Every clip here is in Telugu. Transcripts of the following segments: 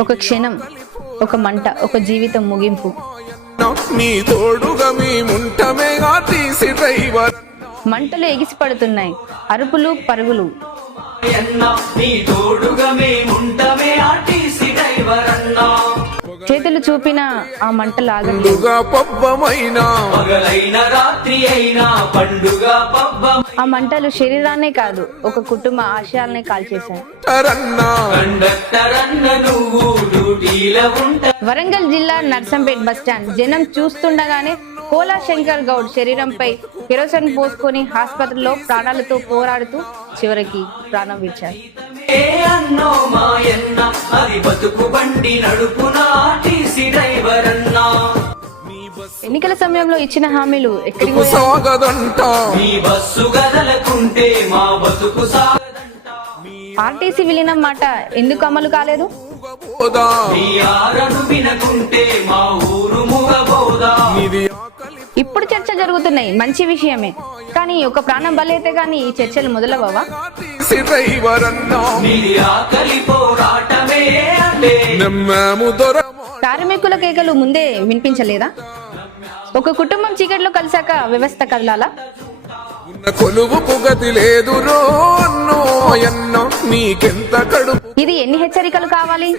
ఒక క్షణం, ఒక మంట, ఒక జీవితం ముగింపు. నీ తోడుగా మేముంటమేగా తీసి డ్రైవర్. మంటలు ఎగిసి పడుతున్నాయి, అరుపులు పరుగులు. చేతులు చూపిన ఆ మంటలు ఆగట్లేదు. ఆ మంటలు శరీరాన్నే కాదు, ఒక కుటుంబ ఆశయాలనే కాల్చేశాయి. వరంగల్ జిల్లా నర్సంపేట్ బస్టాండ్. జనం చూస్తుండగానే కోలా శంకర్ గౌడ్ శరీరంపై కెరోసిన్ పోసుకొని ఆసుపత్రిలో ప్రాణాలతో పోరాడుతూ చివరికి ప్రాణం విడిచారు. ఎన్నికల సమయంలో ఇచ్చిన హామీలు ఎక్కడికి ఆర్టీసీ విలీనం మాట ఎందుకు అమలు కాలేదు? ఇప్పుడు చర్చ జరుగుతున్నాయి, మంచి విషయమే. కానీ ఒక ప్రాణం బలైతే గానీ ఈ చర్చలు మొదలవ్వవా? కార్మికుల కేకలు ముందే వినిపించలేదా? ఒక కుటుంబం చీకట్లో కలిసాక వ్యవస్థ కదలాలా? ఇది ఎన్ని హెచ్చరికలు కావాలి?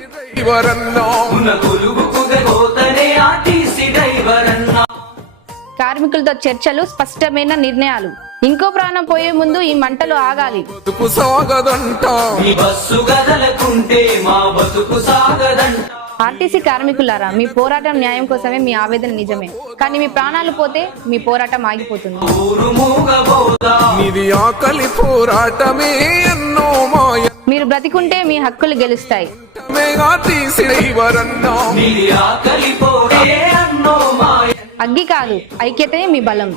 కార్మికులతో చర్చలు, స్పష్టమైన నిర్ణయాలు. ఇంకో ప్రాణం పోయే ముందు ఈ మంటలు ఆగాలి. ఆర్టీసీ కార్మికులారా, మీ పోరాటం న్యాయం కోసమే, మీ ఆవేదన నిజమే. కానీ మీ ప్రాణాలు పోతే మీ పోరాటం ఆగిపోతుంది. మీరు బ్రతికుంటే మీ హక్కులు గెలుస్తాయి. అగ్గి కాదు, ఐక్యతే మీ బలం.